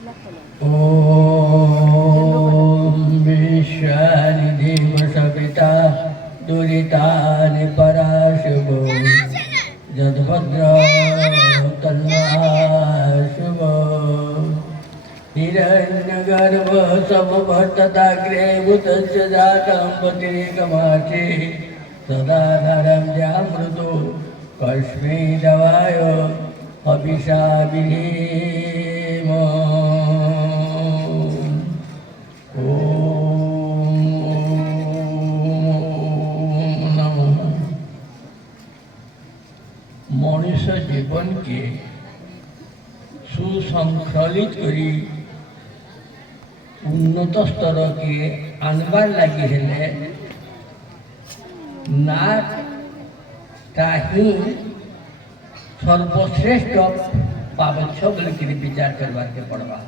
ॐ विश्वानिधि वसविता दुरितानि पराशुभो यद्भद्र तन्नाशुभो हिरण्यगर्भ समभर्तताग्रे भूतस्य जातं पतिरेकमाचे सदा नरं जामृतो कस्मै दवाय हविषा विधेम मनुष्य जीवन के सुसंख्यालित करी उन्नत स्तर के आनबार लगी है नाटा ही सर्वश्रेष्ठ पावच्छ बोलिक विचार करवा के पड़वा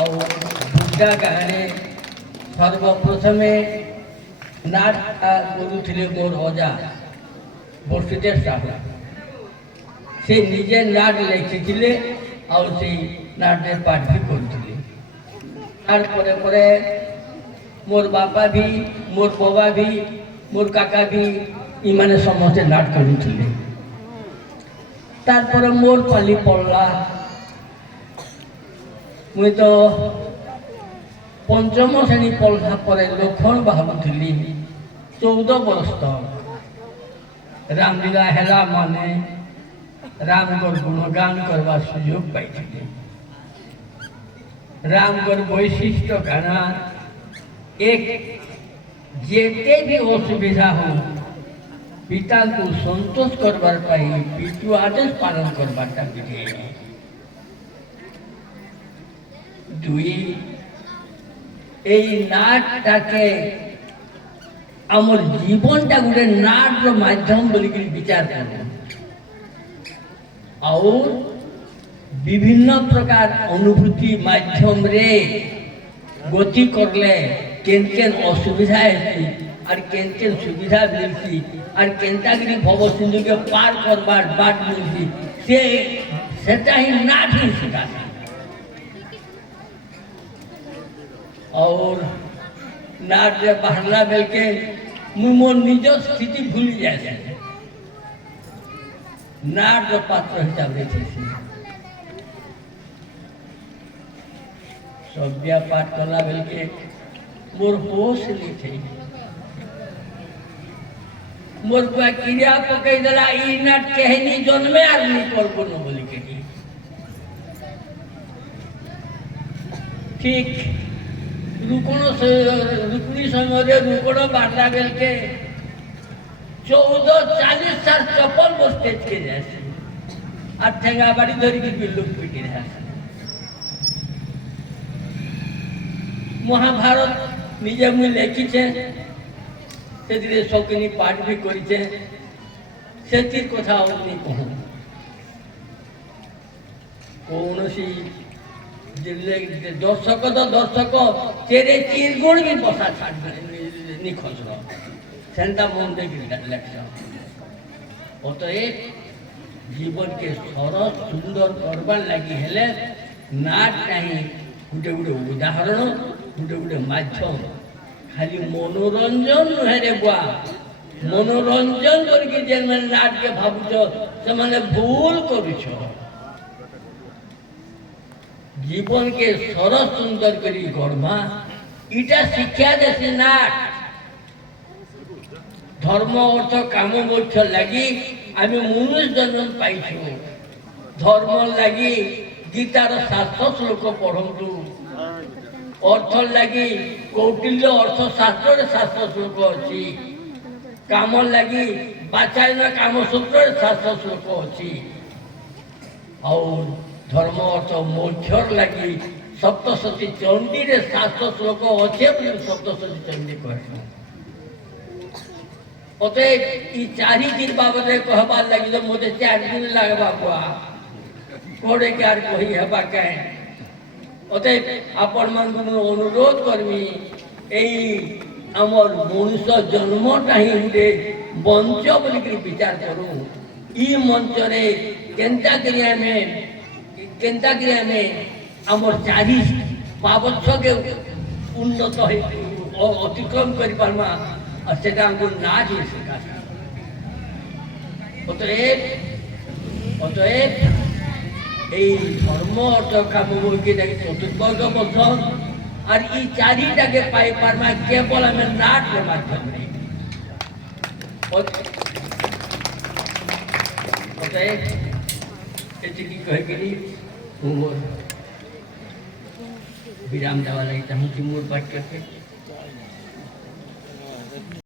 और बुढ़ा गाने सर्वप्रथमे नाटा करुले मोर अजा बसुदेव साहू से निजे नाट लिखिले और से नाटे पाठ भी करुले तारपरे मोर बापा भी मोर बाबा भी मोर काका भी इमाने समस्ते नाट करुले तारपरे मोर पाली पड़ला मुई तो पंचम श्रेणी पढ़ला पर लक्षण भावुली 14 वर्ष तक रामलीला हेला माने रामगढ़ गुणगान करवा सुयोग पाई रामगढ़ वैशिष्ट्य गाना एक जेते भी असुविधा हो पिता को संतोष करवार पाई पितु आदेश पालन करवाटा विधि दुई এই নাটটাকে আমার জীবনটা গোটে নাটর মাধ্যম বলি বিচার করে और विभिन्न प्रकार अनुभूति माध्यम रे गति करले केन केन असुविधा है और केन केन सुविधा मिलती और केनतागिरी भव सिंधु के पार करवार बाट मिलती से सेटा ही नाट ही सिखाता और नाट रे बाहरला बेल के मुझ मोर निज स्थिति भूल जाए नाट पात्र हिसाब से सभ्या पाठ कला बेल के मोर होश नहीं थे मोर को क्रिया पकई देला ई नाट कहनी जन्मे आर नहीं करबो न बोली के ठीक रुकनी समय रुकड़ बाटला बेल के 14-40 साल चप्पल बसते के जाए और ठेंगा बाड़ी धरिकी बिल्लुक पिटी रहा महाभारत निजे मुझे लिखी से शौकीनी पाठ भी करी कथा नहीं कहूँ कौन दर्शक तो दर्शक तेरे चिरगुण भी बसा छाड़ निखोज सेंटा मन देख अतएव जीवन के सरस सुंदर करवार लगी हेले नाट नहीं गोटे गोटे उदाहरण गोटे गोटे माध्यम खाली मनोरंजन नुहे रे बुआ मनोरंजन करके जेन नाट के भावुच से माने भूल करुछ जीवन के सरस सुंदर करी गढ़मा इटा शिक्षा देसी नाट धर्म अर्थ काम मोक्ष लगी आम मनुष्य जन्म पाइछु धर्म लगी गीतार 700 श्लोक पढ़ु अर्थ लगी कौटिल्य अर्थशास्त्र 700 श्लोक अच्छी काम लगी बाचायन काम सूत्र 700 श्लोक अच्छी और धर्म अर्थ मोक्षर लगी सप्तशती चंडी रे 700 श्लोक अच्छे सप्तशती चंडी कह अतएव ई 4 दिन बाबद कहबार लगी तो मुझे 4 दिन लगवा बुआ कोड़े कार कही हेबा कहे अतएव आपण मान अनुरोध करमी यही आमर मनुष्य जन्मटा ही गोटे मंच बोलिक विचार करूँ ई मंच रे केनता करी आमे केंता कि आमे आमर चारि पावच्छ के उन्नत है अतिक्रम करि पारमा और सेटा हमको नाच शिखा অতএব অতএব এই ধর্ম অর্থ কাম বইকে চতুর্বর্গবদ্ধ আর এই চারিটাকে পাই পারমা কেবল আমি নাটর মাধ্যমে অতএব এটিকে কহিকি বিরাম দেওয়া লাগে চাহুছি মোর বাক্যকে